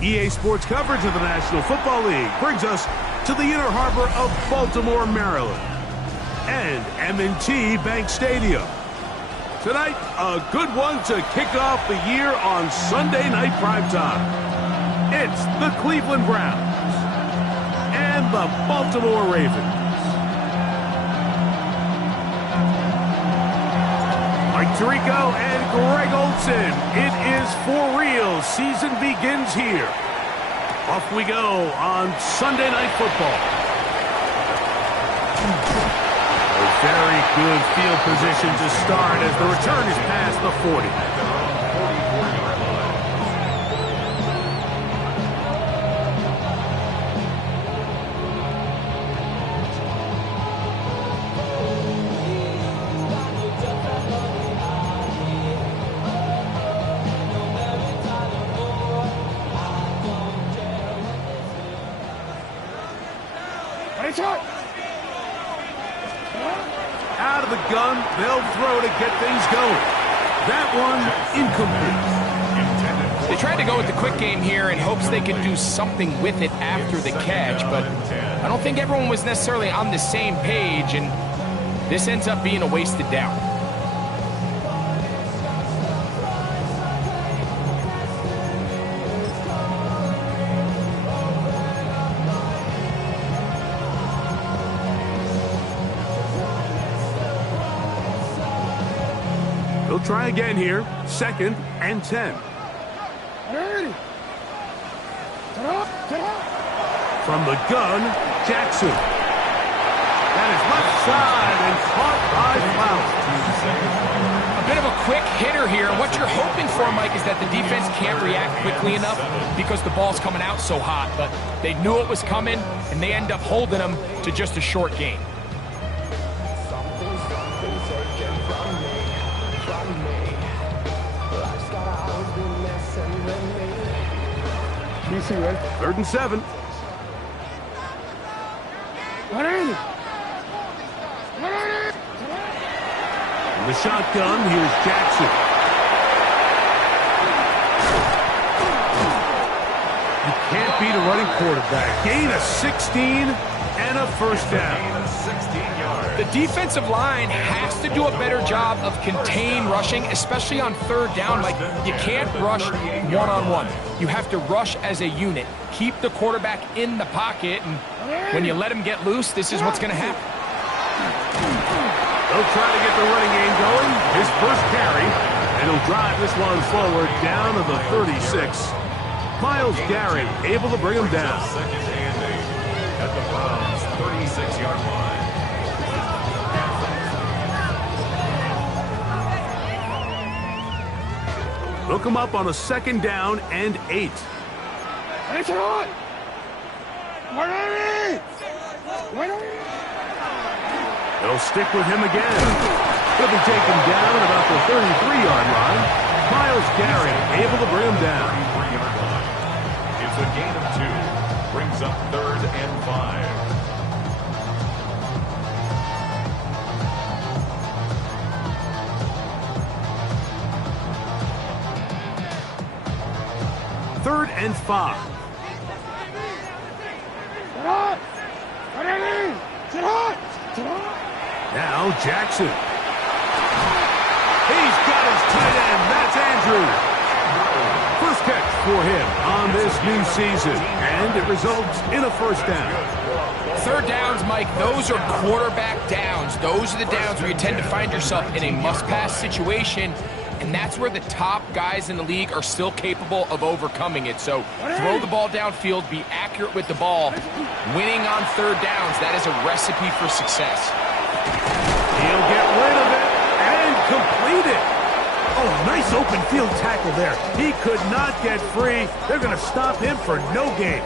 EA Sports coverage of the National Football League brings us to the inner harbor of Baltimore, Maryland, and M&T Bank Stadium. Tonight, a good one to kick off the year on Sunday night primetime. It's the Cleveland Browns and the Baltimore Ravens. Mike Tirico and Greg Olsen. It is for real. Season begins here. Off we go on Sunday Night Football. A very good field position to start as the return is past the 40. Out of the gun, they'll throw to get things going. That one, incomplete. They tried to go with the quick game here in hopes they could do something with it after the catch, but I don't think everyone was necessarily on the same page, and this ends up being a wasted down. They'll try again here. 2nd and 10. From the gun, Jackson. That is left side and caught by Flowers. A bit of a quick hitter here. What you're hoping for, Mike, is that the defense can't react quickly enough because the ball's coming out so hot. But they knew it was coming, and they end up holding them to just a short gain. Right? 3rd and 7. In the shotgun, here's Jackson. You can't beat a running quarterback. Gain of 16 and a first down. The defensive line has to do a better job of contain rushing, especially on 3rd down. Like, you can't rush one-on-one. You have to rush as a unit. Keep the quarterback in the pocket, and when you let him get loose, this is what's going to happen. They'll try to get the running game going. His first carry, and he'll drive this one forward down to the 36. Myles Garrett able to bring him down. 2nd and 8 at the Browns' 36-yard line. They'll come up on a 2nd down and 8. They'll stick with him again. He'll be taken down at about the 33-yard line. Myles Garrett able to bring him down. 33-yard line. It's a gain of 2. Brings up 3rd and 5. Third and 5. Now Jackson. He's got his tight end. That's Andrews. First catch for him on this new season, and it results in a first down. 3rd downs, Mike, those are quarterback downs. Those are the downs where you tend to find yourself in a must-pass situation, and that's where the top guys in the league are still capable of overcoming it. So throw the ball downfield, be accurate with the ball. Winning on 3rd downs, that is a recipe for success. He'll get rid of it and complete it. Oh, nice open field tackle there. He could not get free. They're going to stop him for no gain.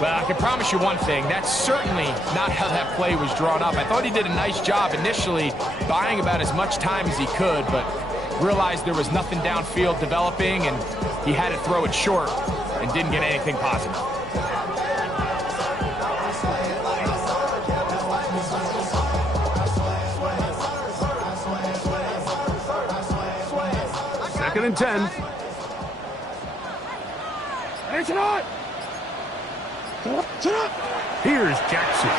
Well, I can promise you one thing. That's certainly not how that play was drawn up. I thought he did a nice job initially buying about as much time as he could, but realized there was nothing downfield developing, and he had to throw it short and didn't get anything positive. Second and 10. Here's Jackson.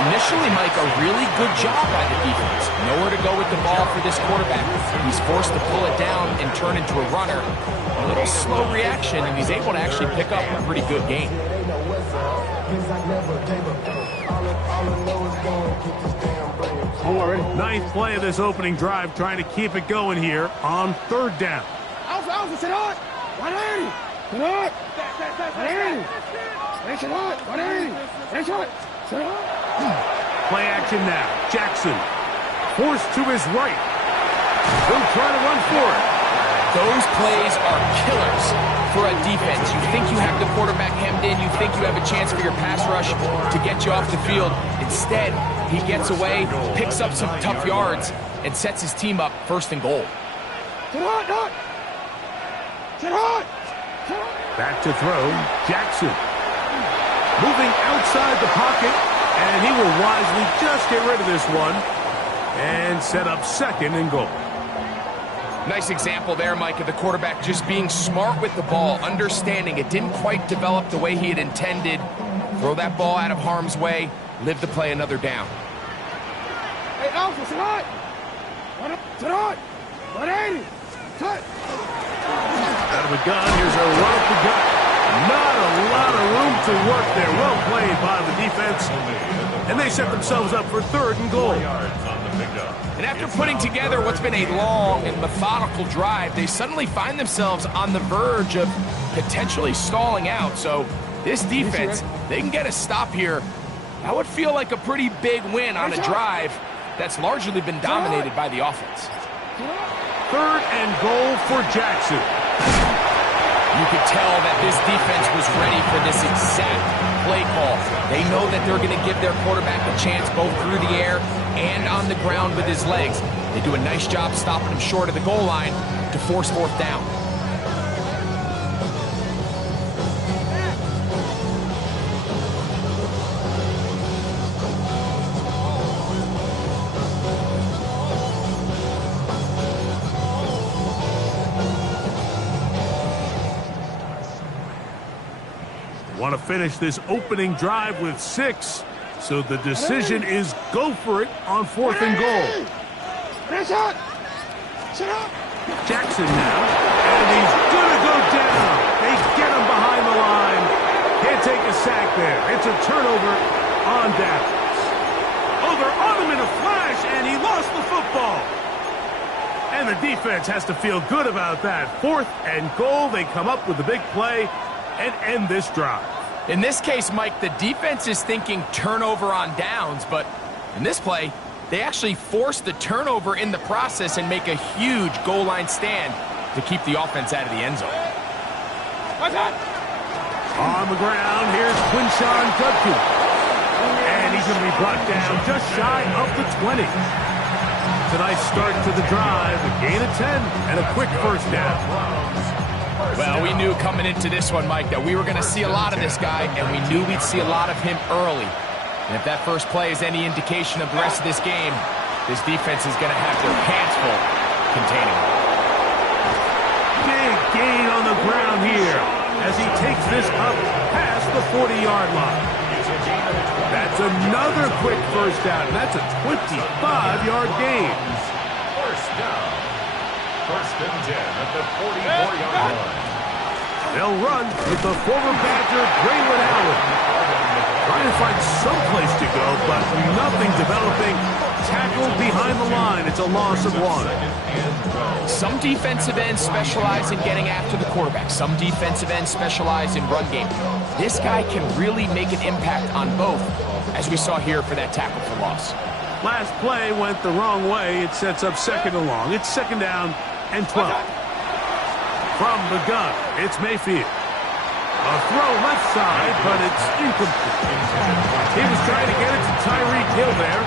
Initially, Mike, a really good job by the defense. Nowhere to go with the ball for this quarterback. He's forced to pull it down and turn into a runner. A little slow reaction, and he's able to actually pick up a pretty good game. Ninth play of this opening drive, trying to keep it going here on third down. Play action now. Jackson forced to his right. He'll try to run for it. Those plays are killers for a defense. You think you have the quarterback hemmed in. You think you have a chance for your pass rush to get you off the field. Instead, he gets away, picks up some tough yards, and sets his team up first and goal. Back to throw. Jackson moving outside the pocket, and he will wisely just get rid of this one and set up second and goal. Nice example there, Mike, of the quarterback just being smart with the ball, understanding it didn't quite develop the way he had intended. Throw that ball out of harm's way, live to play another down. Out of the gun, here's a run up the gut. Not a lot of room to work there. Well played by the defense. And they set themselves up for third and goal. And after putting together what's been a long and methodical drive, they suddenly find themselves on the verge of potentially stalling out. So this defense, they can get a stop here. That would feel like a pretty big win on a drive that's largely been dominated by the offense. Third and goal for Jackson. You could tell that this defense was ready for this exact play call. They know that they're going to give their quarterback a chance both through the air and on the ground with his legs. They do a nice job stopping him short of the goal line to force fourth down. Want to finish this opening drive with 6, so the decision is go for it on fourth and goal. Jackson now, and he's gonna go down. They get him behind the line. Can't take a sack there. It's a turnover on downs. Oh, they're on him in a flash, and he lost the football. And the defense has to feel good about that. Fourth and goal, they come up with a big play and end this drive. In this case, Mike, the defense is thinking turnover on downs, but in this play, they actually force the turnover in the process and make a huge goal line stand to keep the offense out of the end zone. On the ground, here's Quinshawn Judkins. And he's going to be brought down just shy of the 20. It's a nice start to the drive, a gain of 10, and a quick first down. Well, we knew coming into this one, Mike, that we were going to see a lot of this guy, and we knew we'd see a lot of him early. And if that first play is any indication of the rest of this game, this defense is going to have their hands full containing him. Big gain on the ground here as he takes this up past the 40-yard line. That's another quick first down, and that's a 25-yard gain. First down. First and 10 at the 44-yard line. They'll run with the former Badger, Braylon Allen. Trying to find some place to go, but nothing developing. Tackled behind the line. It's a loss of 1. Some defensive ends specialize in getting after the quarterback. Some defensive ends specialize in run game. This guy can really make an impact on both, as we saw here for that tackle for loss. Last play went the wrong way. It sets up second and long. It's second down and 12. From the gun, it's Mayfield. A throw left side, but it's incomplete. He was trying to get it to Tyreek Hill there,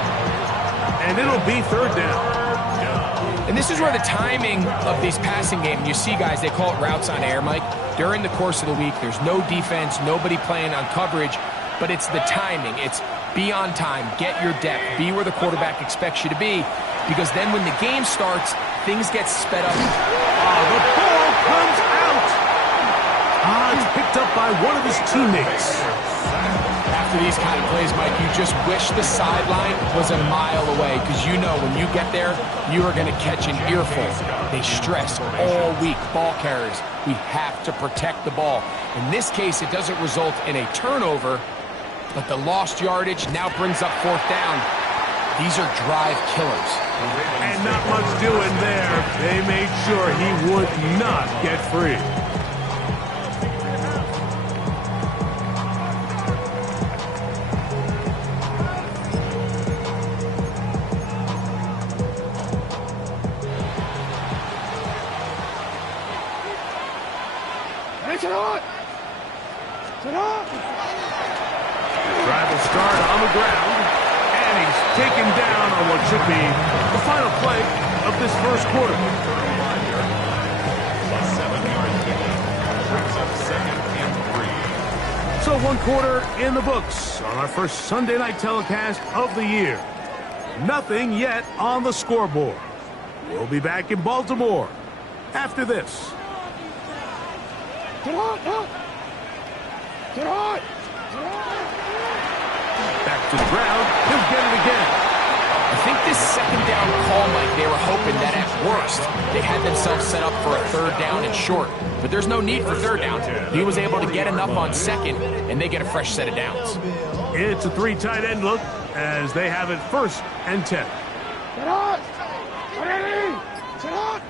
and it'll be third down. And this is where the timing of these passing games, you see guys, they call it routes on air, Mike. During the course of the week, there's no defense, nobody playing on coverage, but it's the timing. It's be on time, get your depth, be where the quarterback expects you to be. because then when the game starts, things get sped up. The ball comes out. It's picked up by one of his teammates. After these kind of plays, Mike, you just wish the sideline was a mile away, because you know when you get there, you are going to catch an earful. They stress all week, ball carriers. We have to protect the ball. In this case, it doesn't result in a turnover, but the lost yardage now brings up 4th down. These are drive killers. And not much doing there. They made sure he would not get free. Drive will start on the ground, and he's taken down on what should be the final play of this first quarter. So 1 quarter in the books on our first Sunday night telecast of the year. Nothing yet on the scoreboard. We'll be back in Baltimore after this. Get on! Get on! Back to the ground. He'll get it again. I think this 2nd down call, Mike, they were hoping that at worst they had themselves set up for a 3rd down and short. But there's no need for 3rd down. He was able to get enough on 2nd, and they get a fresh set of downs. It's a 3 tight end look as they have it 1st and 10. Get on! Get on!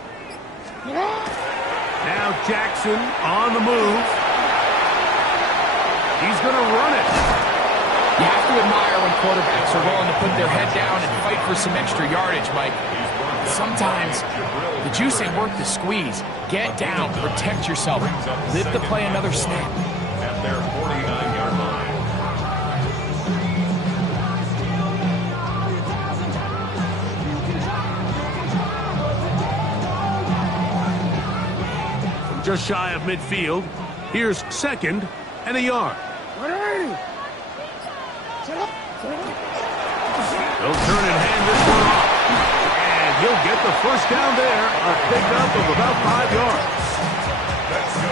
Get on! Now Jackson on the move. He's going to run it. You have to admire when quarterbacks are willing to put their head down and fight for some extra yardage, Mike. Sometimes the juice ain't worth the squeeze. Get down, protect yourself, live to play another snap. At their 49-yard line. Just shy of midfield. Here's 2nd and a yard. They'll turn and hand this one off. And he'll get the 1st down there. A pickup of about 5 yards.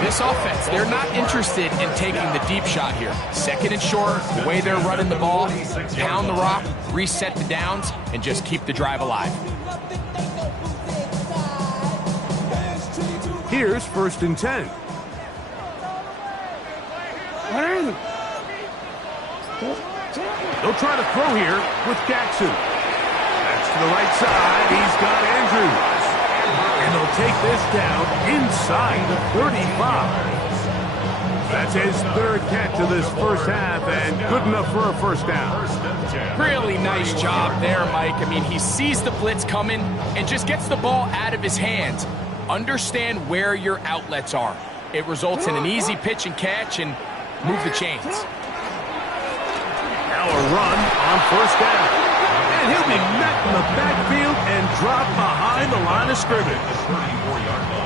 This offense, they're not interested in taking the deep shot here. 2nd and short, the way they're running the ball, pound the rock, reset the downs, and just keep the drive alive. Here's 1st and 10. They'll try to throw here with Jackson. That's to the right side. He's got Andrews. And they'll take this down inside the 35. That's his 3rd catch of this first half, and good enough for a 1st down. Really nice job there, Mike. I mean, he sees the blitz coming and just gets the ball out of his hands. Understand where your outlets are. It results in an easy pitch and catch and move the chains. Now a run on 1st down. And he'll be met in the backfield and dropped behind the line of scrimmage.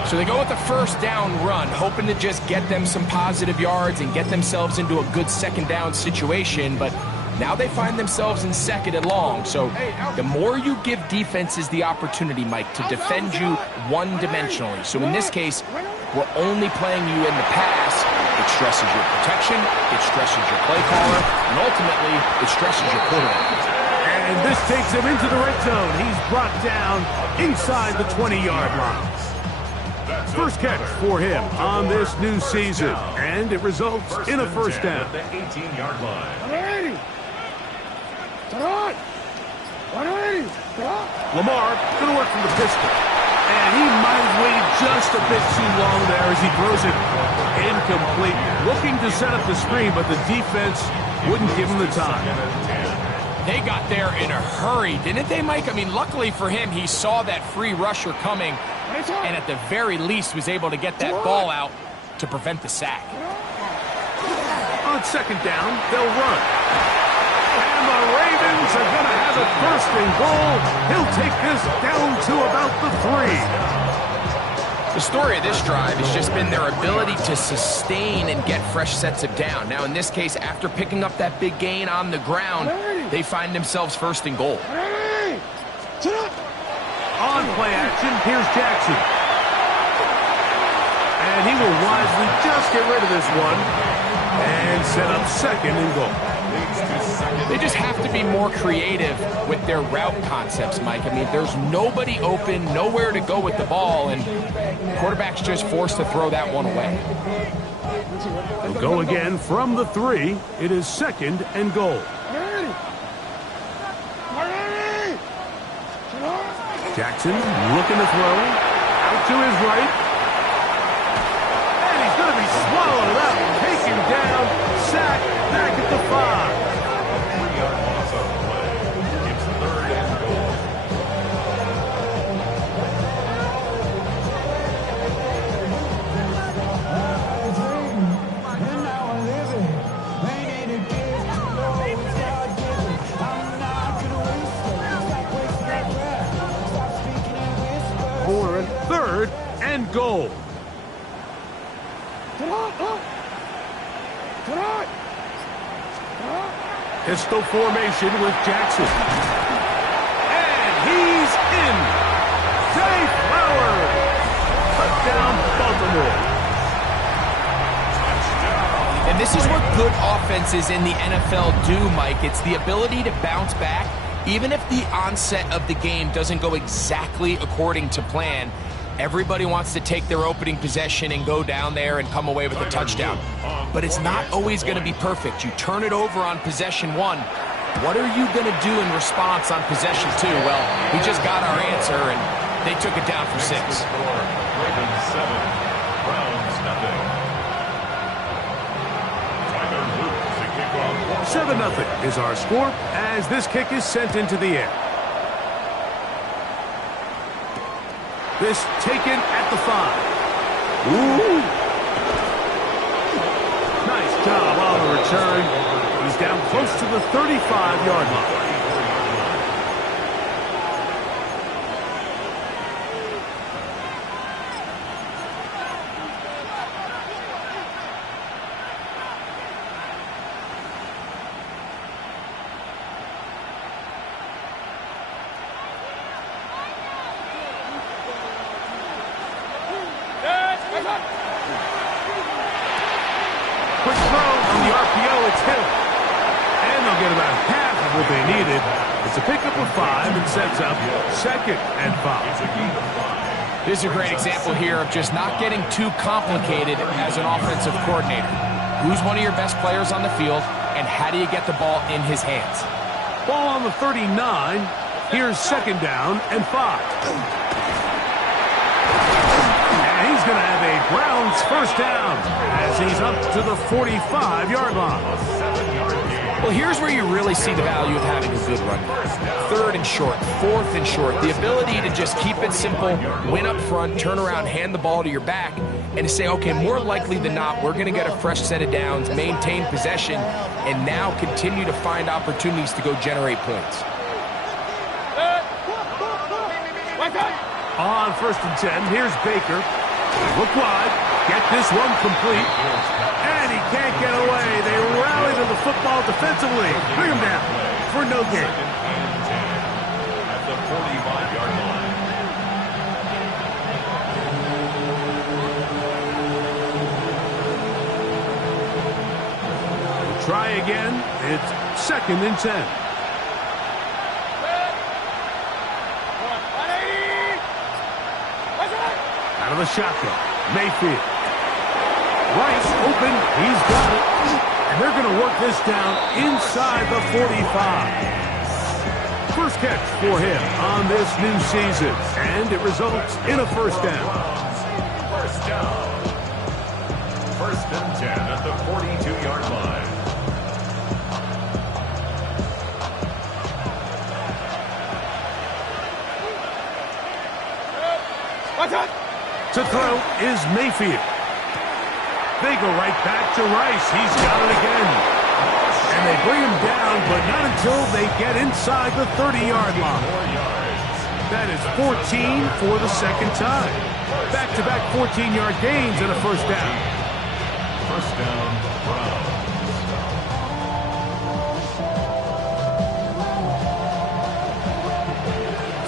So they go with the 1st down run, hoping to just get them some positive yards and get themselves into a good 2nd down situation, but now they find themselves in 2nd and long. So the more you give defenses the opportunity, Mike, to defend you one-dimensionally. So in this case, we're only playing you in the pass. It stresses your protection, it stresses your play caller, and ultimately, it stresses your quarterback. And this takes him into the red zone. He's brought down inside the 20-yard line. 1st catch for him on this new season, and it results in a 1st down. The 18-yard line. Lamar going to work from the pistol. And he might have waited just a bit too long there as he throws it incomplete. Looking to set up the screen, but the defense wouldn't give him the time. They got there in a hurry, didn't they, Mike? I mean, luckily for him, he saw that free rusher coming, and at the very least was able to get that ball out to prevent the sack. On 2nd down, they'll run. And the Ravens are going to have it 1st and goal. He'll take this down to about the 3. The story of this drive has just been their ability to sustain and get fresh sets of down. Now, in this case, after picking up that big gain on the ground, they find themselves 1st and goal. On play action, here's Jackson. And he will wisely just get rid of this one and set up second and goal. They just have to be more creative with their route concepts, Mike. I mean, there's nobody open, nowhere to go with the ball, and quarterback's just forced to throw that one away. They'll go again from the 3. It is second and goal. Jackson looking to throw. Out to his right. And he's going to be swallowed up. Taken down. Sacked back at the 5. 3-yard loss on the play. It's third and goal. Third and goal. Pistol formation with Jackson. And he's in. Zay Flowers. Touchdown, Baltimore. And this is what good offenses in the NFL do, Mike. It's the ability to bounce back, even if the onset of the game doesn't go exactly according to plan. Everybody wants to take their opening possession and go down there and come away with a touchdown. But it's not always going to be perfect. You turn it over on possession 1. What are you going to do in response on possession 2? Well, we just got our answer, and they took it down for 6. Ravens 7, Browns nothing. Tyler Luke to kick off. 7-0 is our score as this kick is sent into the air. This taken at the 5. Ooh. Nice job on the return. He's down close to the 35-yard line. Quick throw on the RPO, it's hit. And they'll get about half of what they needed. It's a pickup of 5 and sets up second and 5. This is a great example here of just not getting too complicated as an offensive coordinator. Who's one of your best players on the field, and how do you get the ball in his hands? Ball on the 39. Here's second down and 5. And he's going to have a Browns first down as he's up to the 45-yard line. Well, here's where you really see the value of having a good run. Third and short, fourth and short. The ability to just keep it simple, win up front, turn around, hand the ball to your back, and to say, okay, more likely than not, we're going to get a fresh set of downs, maintain possession, and now continue to find opportunities to go generate points. On first and 10, here's Baker. Look wide, get this one complete, and he can't get away. They rally to the football defensively. Bring him down for no gain. At the 45-yard line. We'll try again. It's second and 10. Out of the shotgun, Mayfield. Rice open, he's got it. And they're going to work this down inside the 45. First catch for him on this new season, and it results in a first down. First down. First and 10 at the 42-yard line. To throw is Mayfield. They go right back to Rice. He's got it again. And they bring him down, but not until they get inside the 30-yard line. That is 14 for the second time. Back-to-back 14-yard gains and a first down. First down, Browns.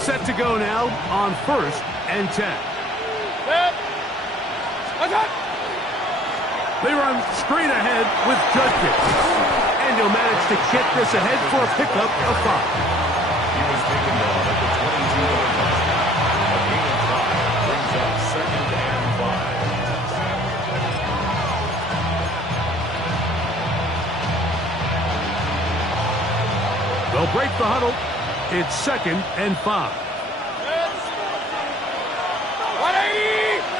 Set to go now on 1st and 10. They run straight ahead with Judkins. And he'll manage to get this ahead for a pickup of 5. He was taken down at the 22-yard line. A gain of 5 brings up 2nd and 5. They'll break the huddle. It's 2nd and 5.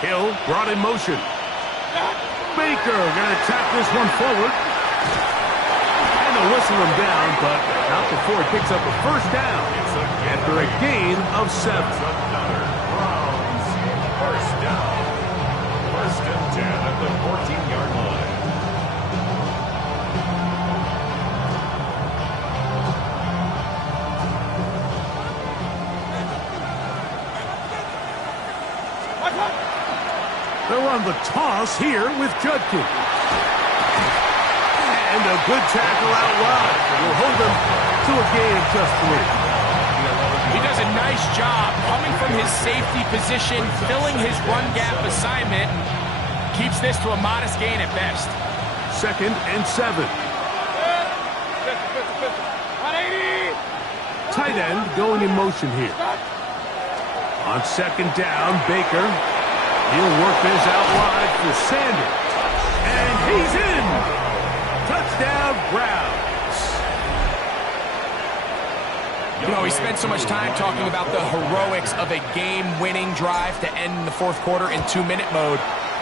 Hill brought in motion. Baker going to tap this one forward. And they'll whistle him down, but not before he picks up a 1st down after a gain of 7. Another Browns 1st down. 1st and 10 at the 14-yard line. They'll run the toss here with Judkins. And a good tackle out wide. Will hold them to a gain of just 3. He does a nice job coming from his safety position, filling his run gap assignment, and keeps this to a modest gain at best. 2nd and 7. Tight end going in motion here. On 2nd down, Baker. He'll work this out wide for Sanders. And he's in! Touchdown, Browns. You know, we spent so much time talking about the heroics of a game-winning drive to end the 4th quarter in 2-minute mode.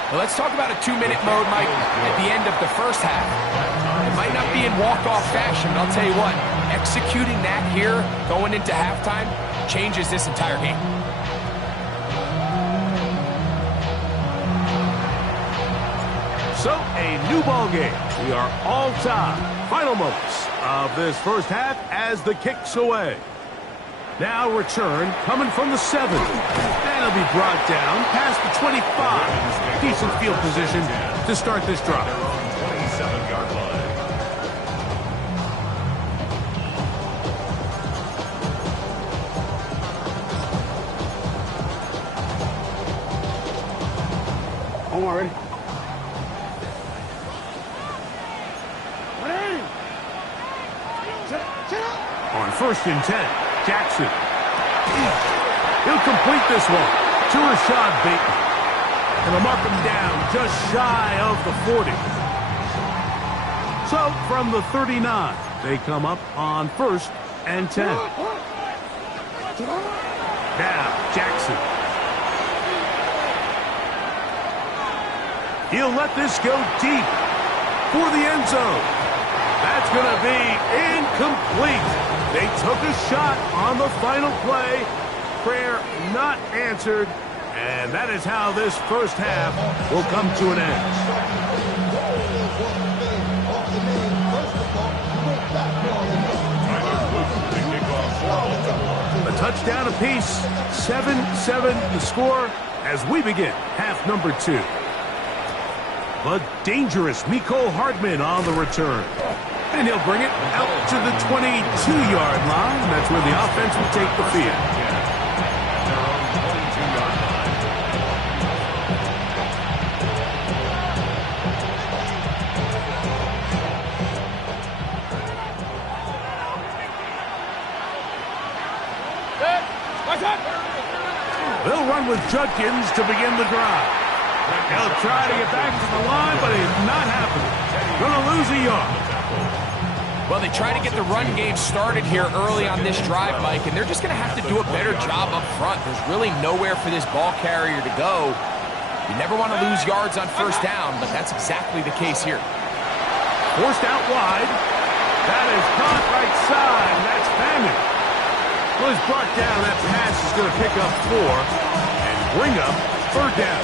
Well, let's talk about a 2-minute mode, Mike, at the end of the 1st half. It might not be in walk-off fashion, but I'll tell you what, executing that here, going into halftime, changes this entire game. So, a new ball game. We are all tied. Final moments of this 1st half as the kick's away. Now return coming from the 7. And it'll be brought down past the 25. Decent field position to start this drive. 27-yard line. Omar, ready? On 1st and 10, Jackson. He'll complete this one to Rashad Bateman. And they'll mark him down just shy of the 40. So, from the 39, they come up on 1st and 10. Now, Jackson. He'll let this go deep for the end zone. That's going to be incomplete. They took a shot on the final play. Prayer not answered. And that is how this 1st half will come to an end. A touchdown apiece. 7-7 the score as we begin half number 2. But dangerous Mecole Hardman on the return. And he'll bring it out to the 22-yard line. That's where the offense will take the field. Their own 22-yard line. They'll run with Judkins to begin the drive. He'll try to get back to the line, but it's not happening. Gonna lose a yard. Well, they try to get the run game started here early on this drive, Mike, and they're just going to have to do a better job up front. There's really nowhere for this ball carrier to go. You never want to lose yards on 1st down, but that's exactly the case here. Forced out wide. That is caught right side, and that's Famine. Well, he's brought down. That pass is going to pick up 4 and bring up 3rd down.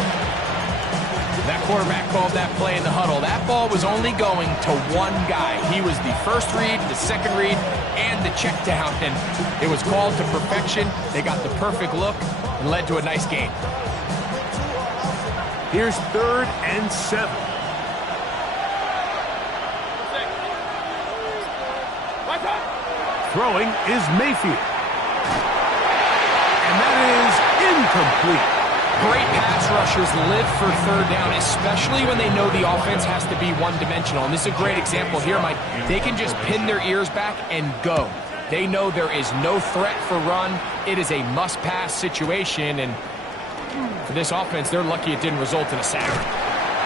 That quarterback called that play in the huddle. That ball was only going to one guy. He was the 1st read, the 2nd read, and the check down. And it was called to perfection. They got the perfect look and led to a nice game. Here's 3rd and 7. Throwing is Mayfield. incomplete. Great pass rushers live for third down, especially when they know the offense has to be one-dimensional. And this is a great example here, Mike. They can just pin their ears back and go. They know there is no threat for run. It is a must-pass situation, and for this offense, they're lucky it didn't result in a sack.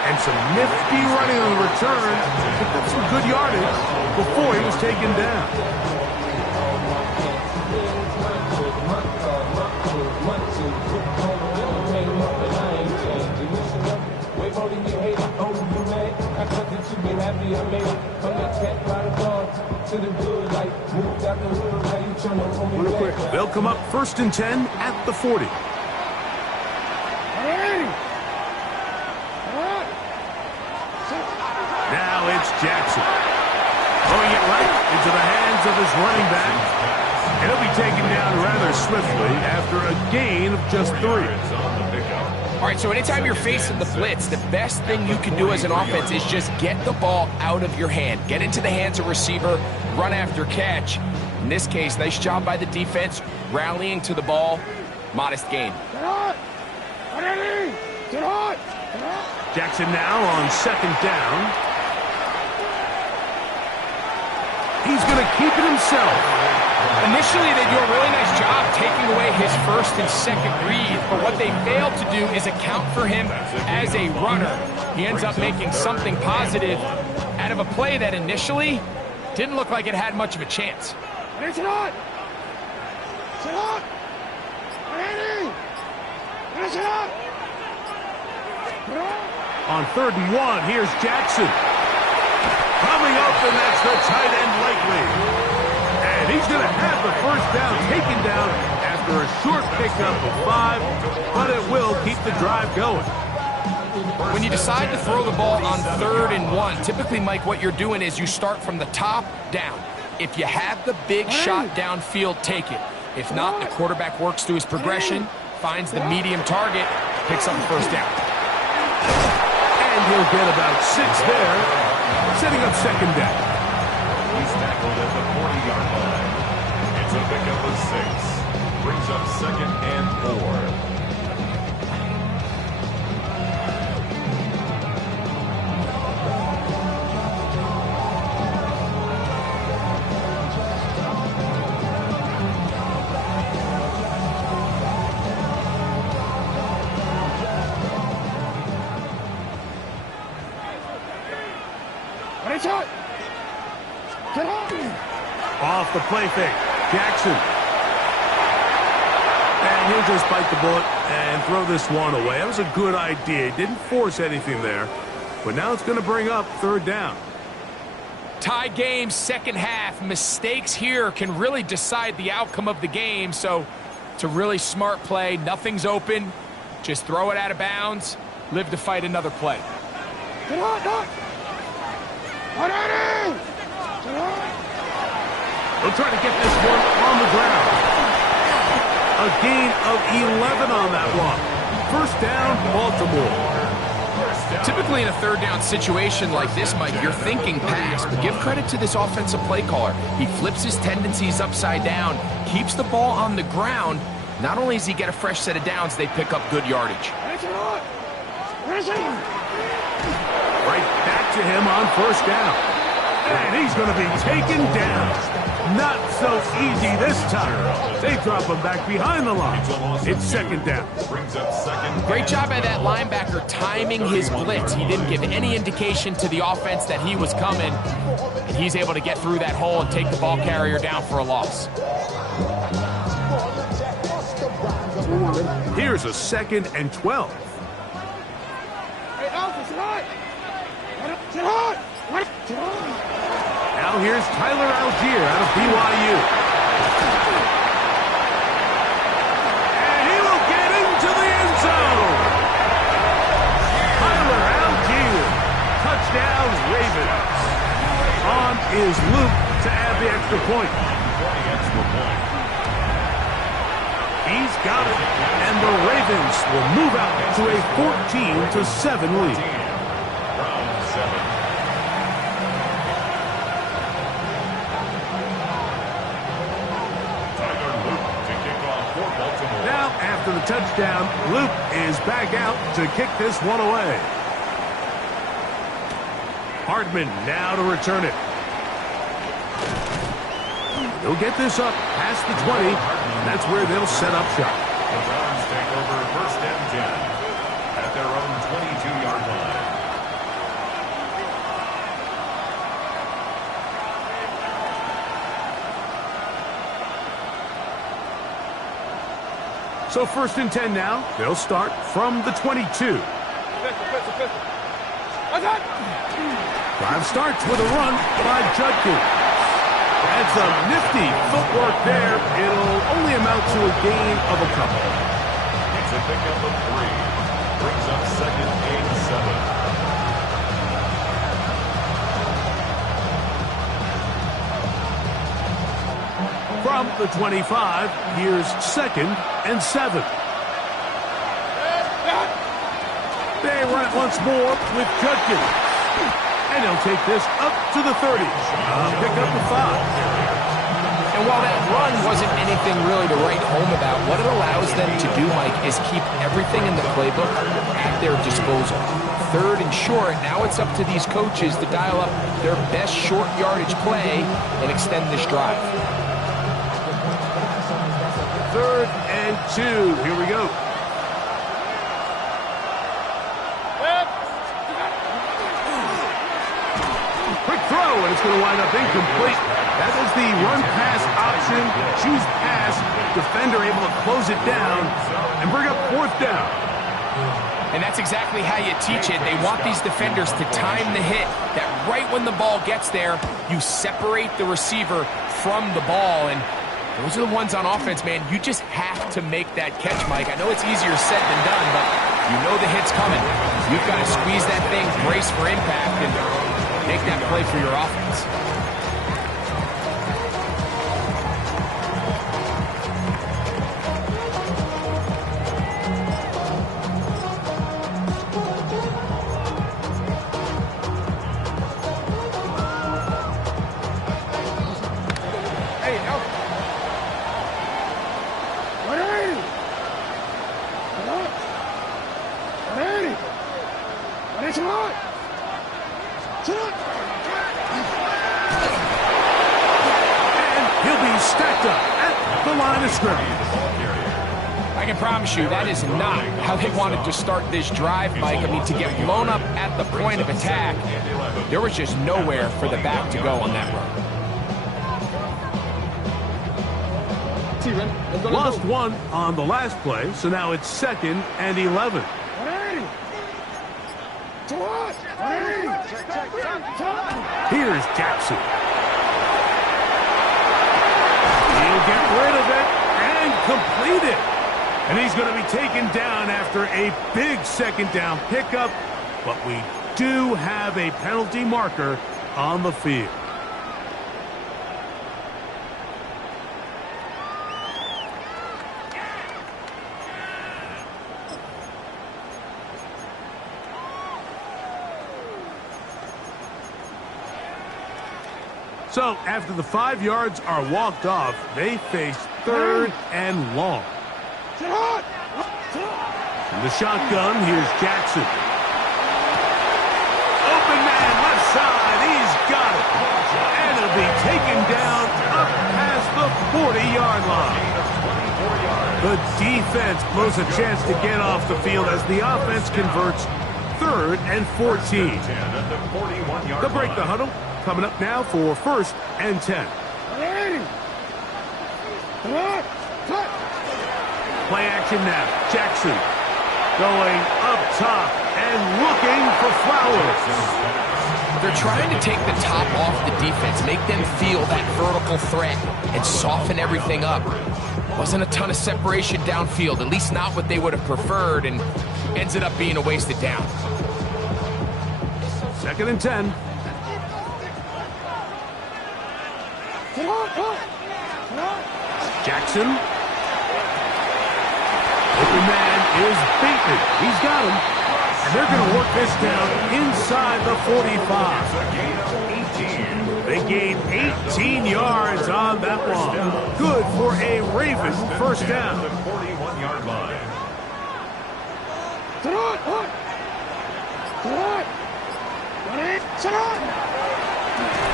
And some nifty running on the return. Picked up some good yardage before he was taken down. They'll come up 1st and 10 at the 40. Now it's Jackson. Throwing it right into the hands of his running back. And he'll be taken down rather swiftly after a gain of just 3. All right, so anytime you're facing the blitz, the best thing you can do as an offense is just get the ball out of your hand. Get into the hands of receiver, run after catch. In this case, nice job by the defense, rallying to the ball. Modest gain. Jackson now on 2nd down. He's going to keep it himself. Initially, they do a really nice job taking away his 1st and 2nd read, but what they failed to do is account for him as a runner. He ends up making something positive out of a play that initially didn't look like it had much of a chance. On 3rd and 1, here's Jackson. Coming up, and that's the tight end likely. And he's going to have the 1st down taken down after a short pickup of 5, but it will keep the drive going. When you decide to throw the ball on 3rd and 1, typically, Mike, what you're doing is you start from the top down. If you have the big shot downfield, take it. If not, the quarterback works through his progression, finds the medium target, picks up the 1st down. And he'll get about 6 there, setting up 2nd down. He's tackled at the 40-yard line. It's a pickup of 6. Brings up 2nd and 4. Off the play fake, Jackson. And he'll just bite the bullet and throw this one away. That was a good idea. He didn't force anything there, but now it's going to bring up 3rd down. Tie game, 2nd half. Mistakes here can really decide the outcome of the game, so it's a really smart play. Nothing's open. Just throw it out of bounds. Live to fight another play. They'll try to get this one on the ground. A gain of 11 on that one. 1st down, Baltimore. Typically in a 3rd down situation like this, Mike, you're thinking pass, but give credit to this offensive play caller. He flips his tendencies upside down, keeps the ball on the ground. Not only does he get a fresh set of downs, they pick up good yardage. Right back to him on 1st down. And he's going to be taken down. Not so easy this time. They drop him back behind the line. It's 2nd down. Great job by that linebacker timing his blitz. He didn't give any indication to the offense that he was coming. And he's able to get through that hole and take the ball carrier down for a loss. Here's a 2nd and 12. Now here's Tyler Algier out of BYU. And he will get into the end zone. Tyler Algier. Touchdown, Ravens. On is Luke to add the extra point. He's got it. And the Ravens will move out to a 14-7 lead. Round 7. Now, after the touchdown. Luke is back out to kick this one away. Hardman now to return it. He'll get this up past the 20, and that's where they'll set up shop. The Browns take over first and 10 at their own 22-yard line. So first and 10 now. They'll start from the 22. Drive starts with a run by Judkins. That's a nifty footwork there. It'll only amount to a gain of a couple. It's a pickup of 3. Brings up second and 7. From the 25, here's second and 7. They run it once more with Judkins. And they'll take this up to the 30. Pick up the 5. And while that run wasn't anything really to write home about, what it allows them to do, Mike, is keep everything in the playbook at their disposal. Third and short, now it's up to these coaches to dial up their best short yardage play and extend this drive. Third and 2. Here we go. Quick throw, and it's going to wind up incomplete. That is the run-pass option. Choose pass. Defender able to close it down and bring up fourth down. And that's exactly how you teach it. They want these defenders to time the hit, that right when the ball gets there, you separate the receiver from the ball. And those are the ones on offense, man. You just have to make that catch, Mike. I know it's easier said than done, but you know the hit's coming. You've got to squeeze that thing, brace for impact, and make that play for your offense. I can promise you that is not how they wanted to start this drive, Mike. I mean, to get blown up at the point of attack, there was just nowhere for the back to go on that run. Lost one on the last play, so now it's second and 11. Here's Jackson. He'll get rid of it and complete it. And he's going to be taken down after a big second down pickup. But we do have a penalty marker on the field. So after the 5 yards are walked off, they face third and long. From the shotgun, here's Jackson. Open man, left side, he's got it. And he'll be taken down up past the 40-yard line. The defense blows a chance to get off the field as the offense converts third and 14. They'll break the huddle. Coming up now for first and 10. Play action now. Jackson going up top and looking for Flowers. They're trying to take the top off the defense, make them feel that vertical threat, and soften everything up. Wasn't a ton of separation downfield, at least not what they would have preferred, and ends up being a wasted down. Second and 10. Jackson. Open man is beaten. He's got him. And they're going to work this down inside the 45. They gain 18 yards on that one. Good for a Raven first down. The 41-yard line.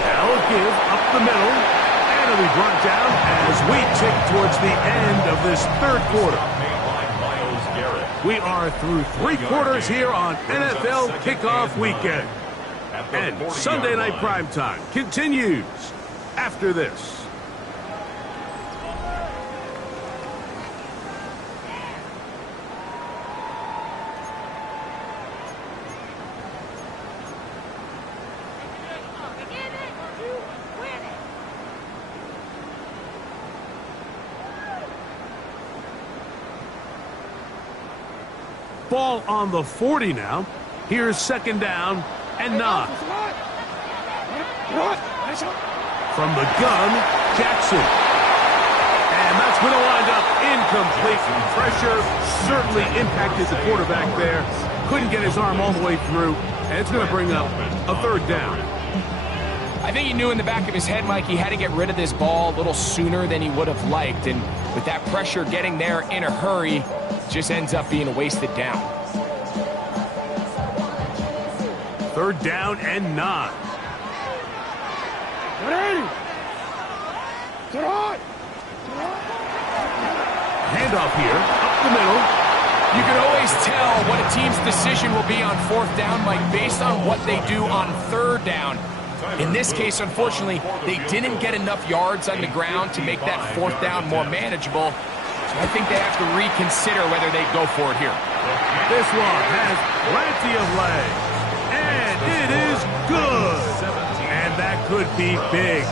Now a give up the middle, and it'll be brought down as we tick towards the end of this third quarter. We are through 3 quarters here on NFL Kickoff Weekend. And Sunday Night Primetime continues after this. Ball on the 40 now. Here's second down and 9. From the gun, Jackson. And that's going to wind up incomplete. Pressure certainly impacted the quarterback there. Couldn't get his arm all the way through. And it's going to bring up a third down. I think he knew in the back of his head, Mike, he had to get rid of this ball a little sooner than he would have liked. And with that pressure getting there in a hurry, just ends up being a wasted down. Third down and 9. Handoff here, up the middle. You can always tell what a team's decision will be on fourth down, Mike, based on what they do on third down. In this case, unfortunately, they didn't get enough yards on the ground to make that fourth down more manageable. So I think they have to reconsider whether they go for it here. This one has plenty of legs. And it is good. And that could be big.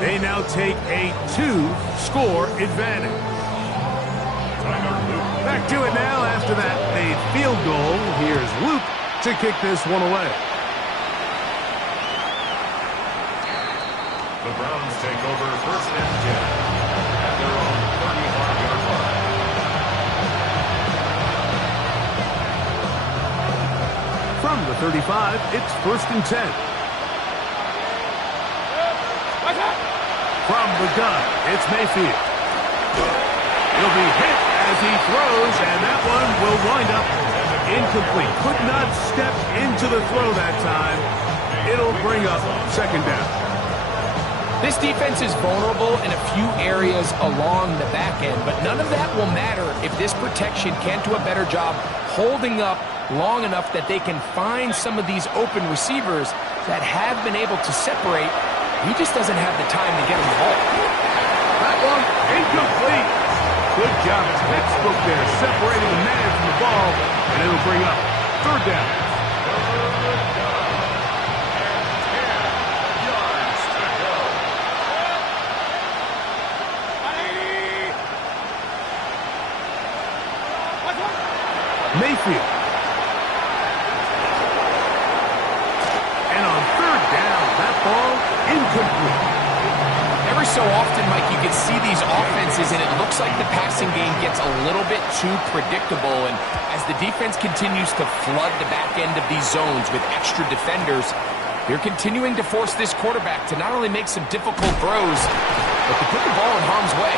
They now take a 2-score advantage. Back to it now after that made field goal. Here's Luke to kick this one away. The Browns take over first and 10 at their own 35-yard line. From the 35, it's first and 10. From the gun, it's Mayfield. He'll be hit as he throws, and that one will wind up incomplete. Could not step into the throw that time. It'll bring up second down. This defense is vulnerable in a few areas along the back end, but none of that will matter if this protection can't do a better job holding up long enough that they can find some of these open receivers that have been able to separate. He just doesn't have the time to get them the ball. That one incomplete. Good job, textbook there, separating the man from the ball, and it'll bring up third down. Mayfield. And on third down, that ball incomplete. Every so often, Mike, you can see these offenses, and it looks like the passing game gets a little bit too predictable. And as the defense continues to flood the back end of these zones with extra defenders, they're continuing to force this quarterback to not only make some difficult throws, but to put the ball in harm's way.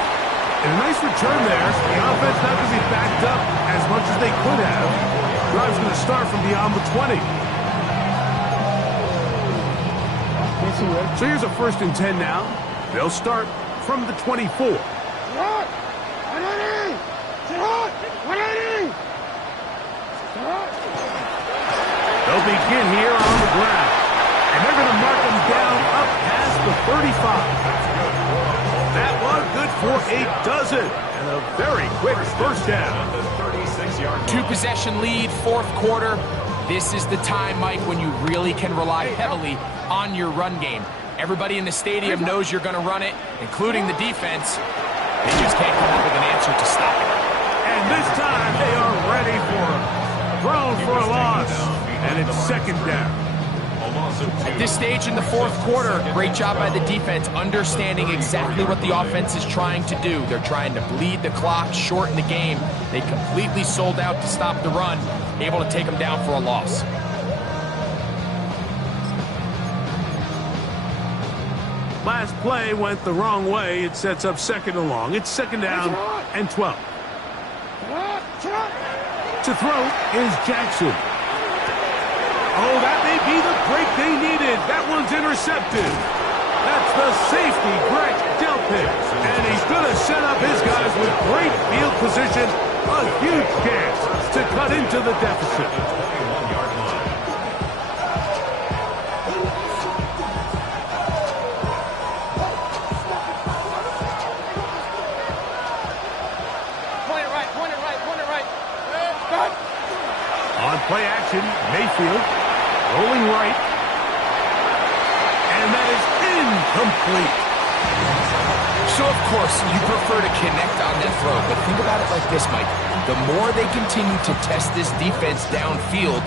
And a nice return there. The offense not going to be backed up as much as they could have. Drive's going to start from beyond the 20. So here's a first and 10 now. They'll start from the 24. They'll begin here on the ground. And they're going to mark them down up past the 35. That one good for a dozen. And a very quick first down. 2-possession lead, fourth quarter. This is the time, Mike, when you really can rely heavily on your run game. Everybody in the stadium knows you're going to run it, including the defense. They just can't come up with an answer to stop it. And this time they are ready for it. Thrown for a loss. And it's second down. At this stage in the fourth quarter, great job by the defense understanding exactly what the offense is trying to do. They're trying to bleed the clock, shorten the game. They completely sold out to stop the run, able to take them down for a loss. Last play went the wrong way. It sets up second and long. It's second down and 12. To throw is Jackson. Oh, that may be the break they needed. That one's intercepted. That's the safety, Greg Delpit. And he's going to set up his guys with great field position. A huge chance to cut into the deficit. Point it right. On play action, Mayfield rolling right. And that is incomplete. So, of course, you prefer to connect on that throw, but think about it like this, Mike. The more they continue to test this defense downfield,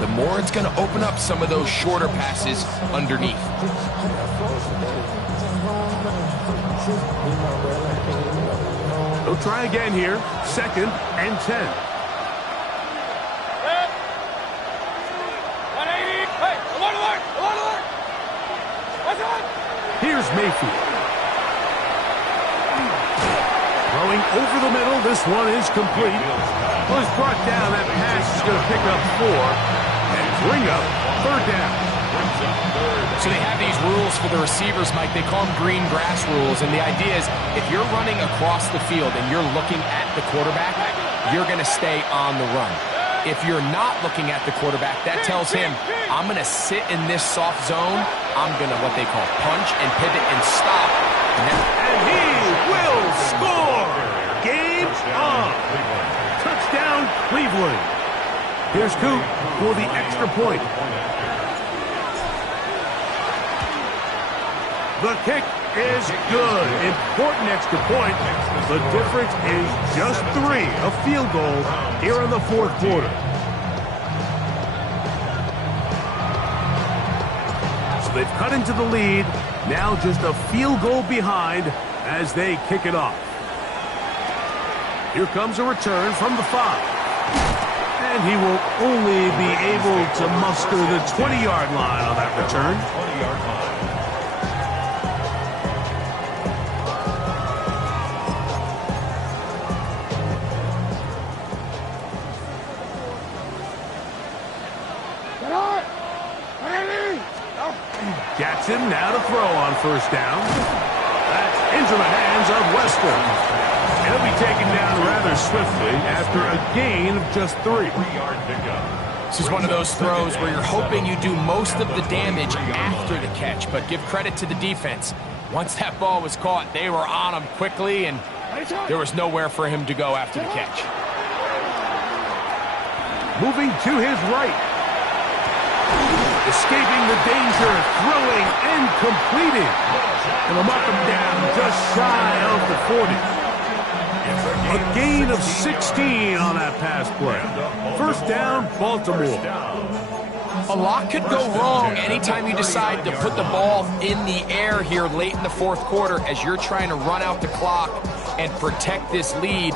the more it's going to open up some of those shorter passes underneath. They'll try again here. 2nd and 10. 180. Hey, alert. What's on? Here's Mayfield. Throwing over the middle. This one is complete. Well, it's brought down. That pass is going to pick up 4 and bring up 3rd down. So they have these rules for the receivers, Mike. They call them green grass rules. And the idea is if you're running across the field and you're looking at the quarterback, you're going to stay on the run. If you're not looking at the quarterback, that tells him, I'm going to sit in this soft zone. I'm going to what they call punch and pivot and stop. And he will score. Game on. Touchdown, Cleveland. Here's Coop for the extra point. The kick is good. Important extra point. The difference is just 3. A field goal here in the 4th quarter. So they've cut into the lead. Now just a field goal behind as they kick it off. Here comes a return from the 5. And he will only be able to muster the 20-yard line on that return. 20-yard line. Jackson now to throw on 1st down. That's into the hands of Western. He'll be taken down rather swiftly after a gain of just 3. 3-yard pickup. This is one of those throws where you're hoping you do most of the damage after the catch, but give credit to the defense. Once that ball was caught, they were on him quickly, and there was nowhere for him to go after the catch. Moving to his right. Escaping the danger, throwing and completing. And they'll mark him down just shy of the 40. A gain of 16 on that pass play. 1st down, Baltimore. A lot could go wrong anytime you decide to put the ball in the air here late in the 4th quarter as you're trying to run out the clock and protect this lead.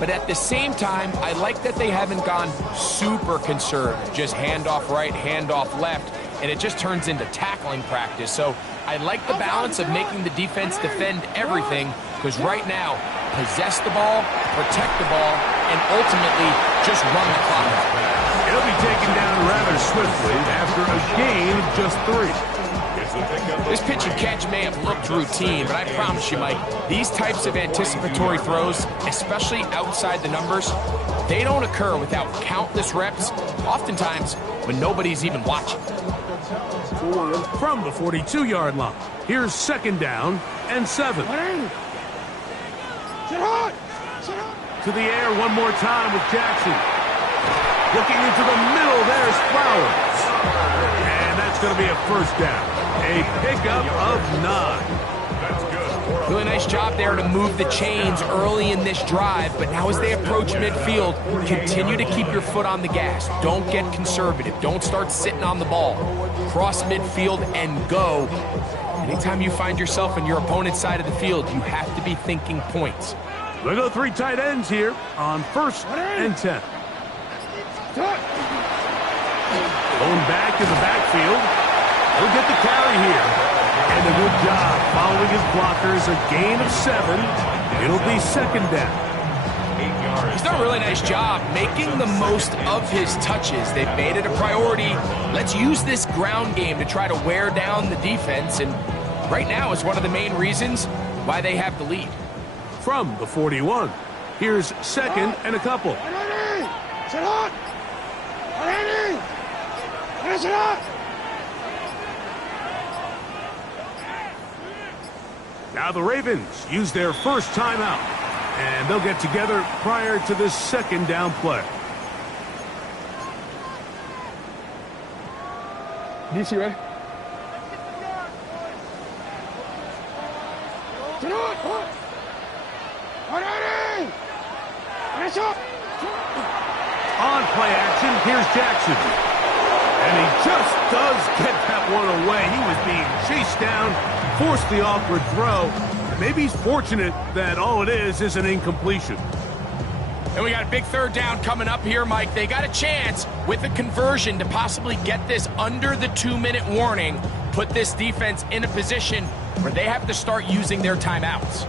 But at the same time, I like that they haven't gone super conservative. Just handoff right, handoff left, and it just turns into tackling practice. So I like the balance of making the defense defend everything, because right now, possess the ball, protect the ball, and ultimately just run the clock out. It'll be taken down rather swiftly after a gain of just 3. This pitch and catch may have looked routine, but I promise you, Mike, these types of anticipatory throws, especially outside the numbers, they don't occur without countless reps, oftentimes when nobody's even watching. From the 42-yard line, here's 2nd down and 7. To the air one more time with Jackson. Looking into the middle, there's Flowers. And that's going to be a 1st down. A pickup of 9. Really nice job there to move the chains early in this drive, but now as they approach midfield, continue to keep your foot on the gas. Don't get conservative. Don't start sitting on the ball. Cross midfield and go. Anytime you find yourself on your opponent's side of the field, you have to be thinking points. They go 3 tight ends here on 1st and 10. Going back to the backfield. He'll get the carry here. And a good job following his blockers. A gain of 7. It'll be 2nd down. 8 yards. He's done a really nice job making the most of his touches. They've made it a priority. Let's use this ground game to try to wear down the defense, and right now is one of the main reasons why they have the lead. From the 41, here's second and a couple. Now the Ravens use their first timeout, and they'll get together prior to this second down play. DC, ready? On play action, here's Jackson. And he just does get that one away. He was being chased down, forced the awkward throw. Maybe he's fortunate that all it is an incompletion. And we got a big third down coming up here, Mike. They got a chance with a conversion to possibly get this under the 2-minute warning, put this defense in a position where they have to start using their timeouts.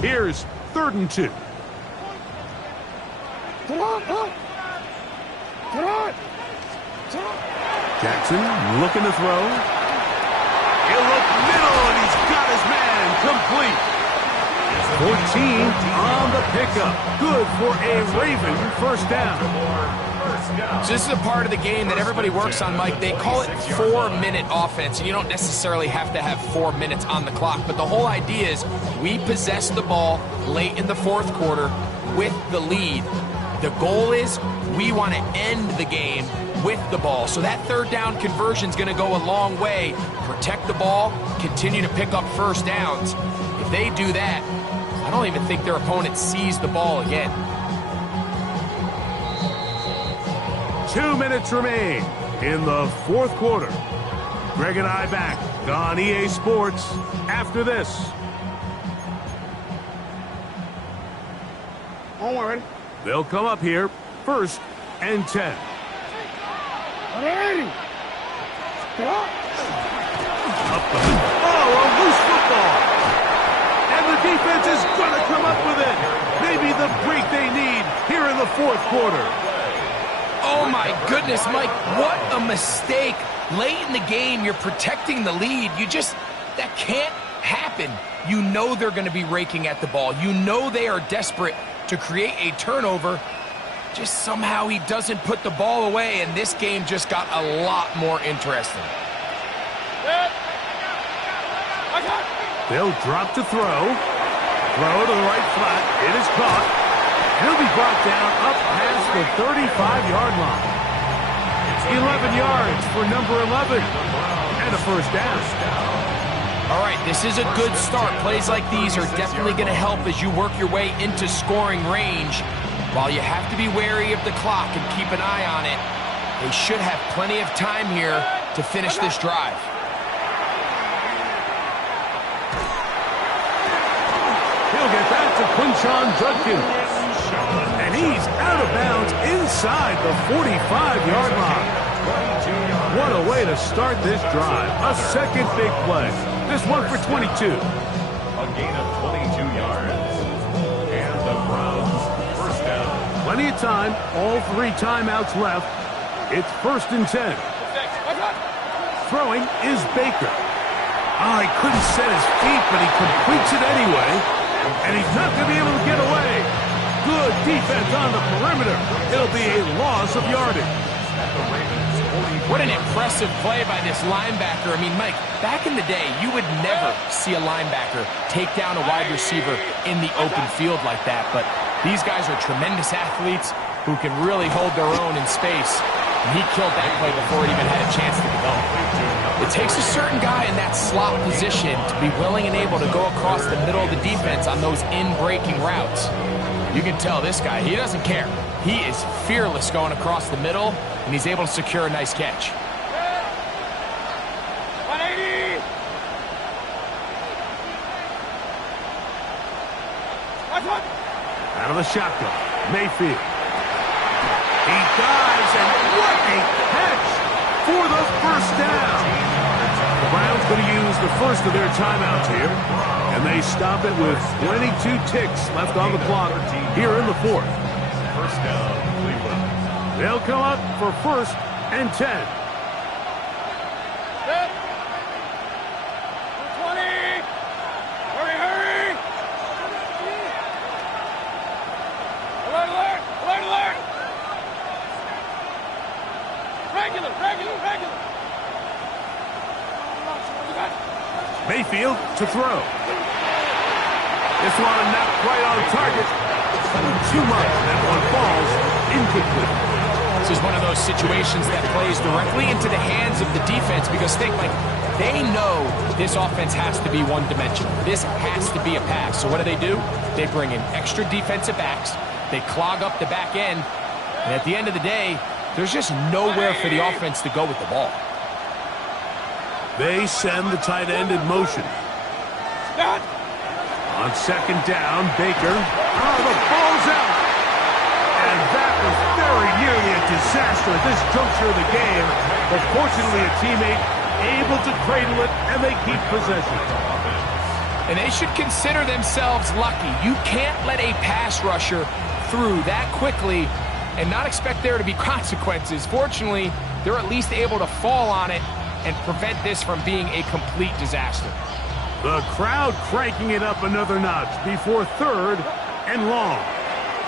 Here's 3rd and 2. Jackson looking to throw. He'll look middle, and he's got his man complete. 14 on the pickup. Good for a Raven first down. So this is a part of the game that everybody works on, Mike. They call it 4-minute offense, and you don't necessarily have to have 4 minutes on the clock. But the whole idea is we possess the ball late in the fourth quarter with the lead. The goal is we want to end the game with the ball. So that third down conversion is going to go a long way. Protect the ball, continue to pick up first downs. If they do that, I don't even think their opponent sees the ball again. 2 minutes remain in the fourth quarter. Greg and I back on EA Sports after this. Onward. They'll come up here 1st and 10. Ready. Up the a loose football. And the defense is going to come up with it. Maybe the break they need here in the fourth quarter. Oh my goodness, Mike, what a mistake. Late in the game, you're protecting the lead. That can't happen. You know they're going to be raking at the ball. You know they are desperate to create a turnover. Just somehow he doesn't put the ball away, and this game just got a lot more interesting. They'll drop to throw. Throw to the right flat. It is caught. He'll be brought down up past the 35-yard line. 11 yards for number 11. And a first down. All right, this is a good start. Plays like these are definitely going to help as you work your way into scoring range. While you have to be wary of the clock and keep an eye on it, they should have plenty of time here to finish this drive. He'll get back to Quinshon Judkins. And he's out of bounds inside the 45-yard line. What a way to start this drive. A second big play. This one for 22. A gain of 22 yards. And the Browns first down. Plenty of time. All 3 timeouts left. It's 1st and 10. Throwing is Baker. Oh, he couldn't set his feet, but he completes it anyway. And he's not going to be able to get away. Good defense on the perimeter. It'll be a loss of yardage. What an impressive play by this linebacker. I mean, Mike, back in the day, you would never see a linebacker take down a wide receiver in the open field like that. But these guys are tremendous athletes who can really hold their own in space. And he killed that play before it even had a chance to develop. It takes a certain guy in that slot position to be willing and able to go across the middle of the defense on those in-breaking routes. You can tell this guy, he doesn't care. He is fearless going across the middle, and he's able to secure a nice catch. 180! Out of the shotgun, Mayfield. He dives, and what a catch for the first down. The Browns going to use the first of their timeouts here, and they stop it with 22 ticks left on the clock here in the fourth. First down, Cleveland. They'll come up for 1st and 10. Set. 20. Hurry, hurry. Alert, alert, alert, alert. Regular, regular, regular. Mayfield to throw. This one not quite on target. Too much. That one falls incomplete. This is one of those situations that plays directly into the hands of the defense because they know this offense has to be one-dimensional. This has to be a pass. So what do? They bring in extra defensive backs. They clog up the back end. And at the end of the day, there's just nowhere for the offense to go with the ball. They send the tight end in motion. Stop. On 2nd down, Baker. Oh, the ball's out. And that was very nearly a disaster at this juncture of the game. But fortunately, a teammate able to cradle it, and they keep possession. And they should consider themselves lucky. You can't let a pass rusher through that quickly and not expect there to be consequences. Fortunately, they're at least able to fall on it and prevent this from being a complete disaster. The crowd cranking it up another notch before 3rd and long.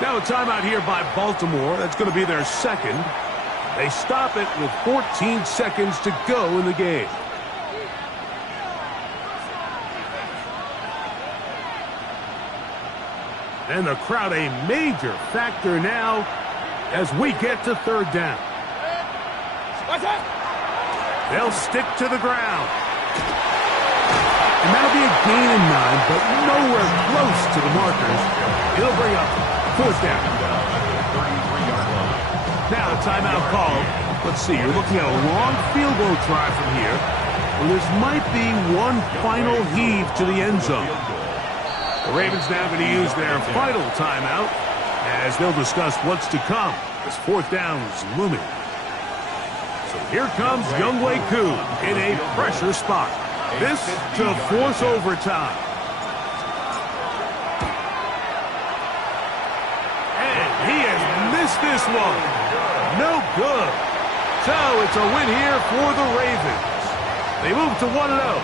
Now a timeout here by Baltimore. That's going to be their second. They stop it with 14 seconds to go in the game. And the crowd a major factor now as we get to 3rd down. What's that? They'll stick to the ground. And that'll be a gain of 9, but nowhere close to the markers. It'll bring up 4th down. Now a timeout called. Let's see, you're looking at a long field goal try from here. Well, this might be one final heave to the end zone. The Ravens now going to use their final timeout as they'll discuss what's to come as 4th down is looming. So here comes Younghoe Koo in a pressure spot. This to force overtime. And he has missed this one. No good. So it's a win here for the Ravens. They move to 1-0.